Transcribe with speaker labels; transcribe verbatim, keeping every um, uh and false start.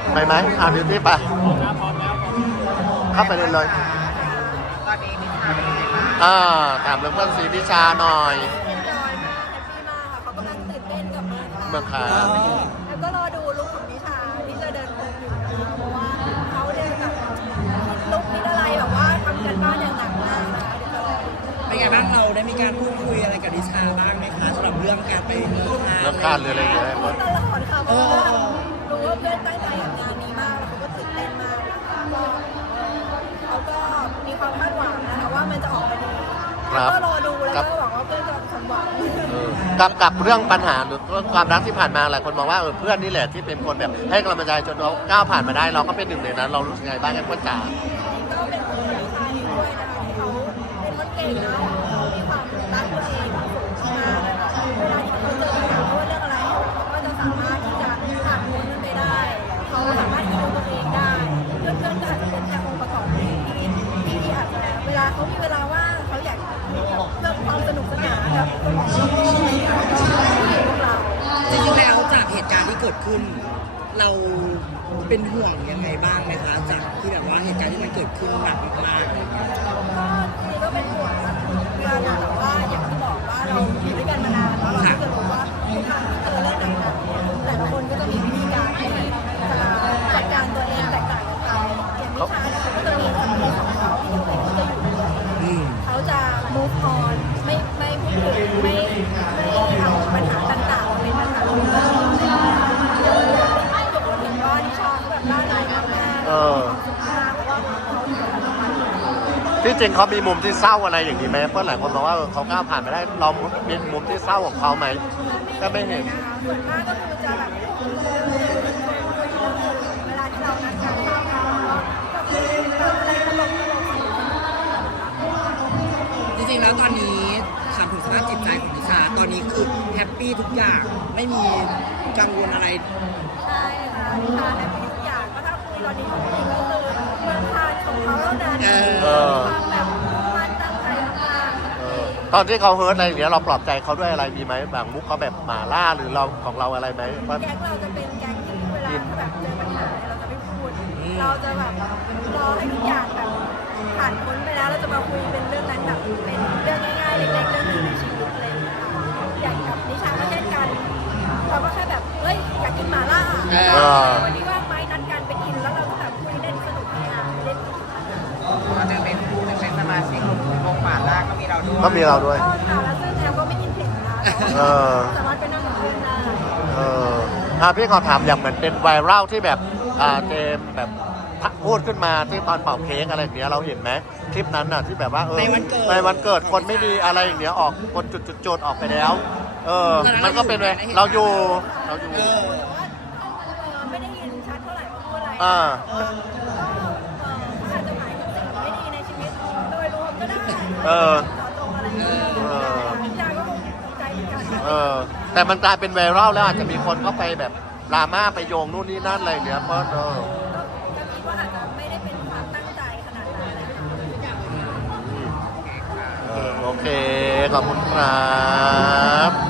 Speaker 1: ไปไหมอ่าบิวตี้ไปเข้าไปเลยเลย
Speaker 2: ตอนนี้นิชาเป็นยังไงบ้าง
Speaker 1: อ่าถามเรื่องเพื่อนซีนิชาหน่อย
Speaker 3: เอนจอยมากแฮปปี้มากค่ะเขากำลังตื่นเต้นกับเมือง
Speaker 1: เมืองคา
Speaker 3: แล้วก็รอดูลุคของนิชาที่จะเดินพรมอยู่นะคะเพราะว่าเขาเดินแบบลุคนี้อะไรแบบว่าทำกันบ้านอย่างหนักมากนะคะเดี๋ยวจะรอดู
Speaker 2: เป็นไงบ้างเราได้มีการพูดคุยอะไรกับนิชาบ้างไหมคะสำหรับเรื่องการไปเมืองคาน
Speaker 1: เรื่องคาดหรืออะไรอย่างเงี้ย
Speaker 3: รู้ตลอดค่ะเพราะว่ารู้ว่าเพื่อนตั้งใจกับงานนี้มากแล้วเขาก็ตื่นเต้นมากนะคะก็เขาก็มีความคาดหวังนะคะว่ามันจะออกมาดีแล้วก็รอดูแล้วก็หวังว่าเพื่อนจะสมหวัง
Speaker 1: เออกับกับเรื่องปัญหาหรือความรักที่ผ่านมาหลายคนมองว่าเออเพื่อนนี่แหละที่เป็นคนแบบให้กำลังใจจนเราก้าวผ่านมาได้เราก็เป็นหนึ่งในนั้นเรารู้สึกไงบ้างกันเพื่อนจ๋า
Speaker 3: ก็เป็นผู้ชายด้วยนะคะที่เขาเป็นคนเก่งนะเขามีความรักตัวเองสูงมากนะคะเวลาที่เขาเจอปัญหาไม่ว่าเรื่องอะไรเขาก็จะสามารถที่จะผ่านพ้นมันไปได้เขาสามารถดูตัวเองได้เพื่อนๆก็อาจจะเป็นแค่องค์ประกอบที่ที่ที่อาจจะเวลาเขามีเวลาว่างเขาอยากเรื่องความสนุกสนานกับคนของเราพวกเรา
Speaker 2: จริงๆแล้วจากเหตุการณ์ที่เกิดขึ้น เราเป็นห่วงยังไงบ้างไหมคะจากที่แบบว่าเหตุการณ์ที่มันเกิดขึ้นหนักมากๆอะไรอย่างเงี้ย
Speaker 3: ก็ทีนี้ก็เป็นห่วงนะเวลาแต่ว่าอย่างที่บอกว่าเราอยู่ด้วยกันมานานแล้วเราก็จะรู้ว่าทุกครั้งที่เจอเรื่องหนักๆแต่ละคนก็จะมีวิธีการที่จะจัดการตัวเองแตกต่างกันไปอย่างนิชาเนี่ยเขาก็จะมีสติของเขาที่เขาจะอยู่ในตัวเองเขาจะ move on ไม่ไม่พูดถึงไม่ไม่เอาปัญหาต่างๆมาเป็นปัญหาของเราทุกคนเห็นว่านิชาเขาแบบน่ารักมากๆ
Speaker 1: เออ
Speaker 3: เพราะว่าเขาอยู่กับเรามา
Speaker 1: ที่จริงเขามีมุมที่เศร้าอะไรอย่างนี้ไหมเพื่อนหลายคนบอกว่าเออเขาก้าวผ่านมาได้เรามีมุมที่เศร้าของเขาไหมก็ไม่เห็น
Speaker 3: ส่วนมากก็คือจะแบบเวลาที่เรานัดกันข้าวกันก็คือแบบอะไรตลกตลก
Speaker 2: จริงๆแล้วตอนนี้ถามถึงสภาพจิตใจของนิชา ตอนนี้คือแฮปปี้ทุกอย่างไม่มีกังวลอะไร
Speaker 3: ใช่ค่ะนิชาแฮปปี้ทุกอย่างก็ถ้าคุยตอนนี้ก็คือเมืองทานของเขาแล้วนะความแบบมันตั้งใจมาก
Speaker 1: เออตอนที่เขาเฮิร์ตอะไรอย่างเงี้ยเราปลอบใจเขาด้วยอะไรมีไหมบางมุกเขาแบบหมาล่าหรือเราของเราอะไรไหมว่า
Speaker 3: แก๊งเราจะเป็นแก๊งที่เวลาแบบเจอปัญหาเราจะไม่พูด เราจะแบบรอให้ทุกอย่างแบบผ่านพ้นไปแล้วเราจะมาคุยเป็นเรื่องนั้นแบบเป็นเรื่องง่ายๆเล็กๆเรื่องนึงในชีวิตอะไรอย่างเงี้ยอย่างกับนิชาก็เช่นกันเราก็แค่แบบเฮ้ยอยากกินหม่าล่าวันนี้ว่างไหมนัดกันไปกินแล้วเราก็แบบคุยเล่นสนุกเนี่ยเล่น
Speaker 4: หนึ่งในหนึ่งในสมาชิกวงหมาล่าก็มีเราด้วย
Speaker 1: ก็มีเราด้วย
Speaker 3: ก็ค่ะแล้วซึ่งแอลก็ไม่กินเผ็ดนะ
Speaker 1: เออ
Speaker 3: สามารถไปนั่งกับเพื่อนได้
Speaker 1: เอออ่ะพี่ขอถามอย่างเหมือนเป็นไวรัลที่แบบอ่าเจมส์แบบพูดขึ้นมาที่ตอนเป่าเค้กอะไรอย่างเงี้ยเราเห็นไหมคลิปนั้นน่ะที่แบบว่าเออ
Speaker 2: ในวันเกิด
Speaker 1: ในวันเกิดคนไม่ดีอะไรอย่างเงี้ยออกคนจุดจุดจุดออกไปแล้ว เออ มันก็เป็นไงเราอยู่เราอยู่
Speaker 2: เออ
Speaker 3: แต่ว่าไม่ได้ยินชัดเท่าไหร่ว่าพูดอะไร
Speaker 1: อ่า
Speaker 3: ก็เอ่ออาจจะหมายถึงสิ่งไม่ดีในชีวิตโดยรวมก็ได้
Speaker 1: เออ
Speaker 3: ต่อตรงอะไรอย่างเงี้ยพี่ยาก็คงดีใจเหมือนกัน
Speaker 1: เออแต่มันกลายเป็นไวรัลแล้วอาจจะมีคนเข้าไปแบบดราม่าไปโยงนู่นนี่นั่นอะไรอย่างเงี้ยเพราะเออ
Speaker 3: ก็คิดว่าอาจจะไม่ได้เป็นความตั้งใจขนาดนั้นอะไรอย่างเงี้ย
Speaker 1: เออโอเค ขอบคุณครับ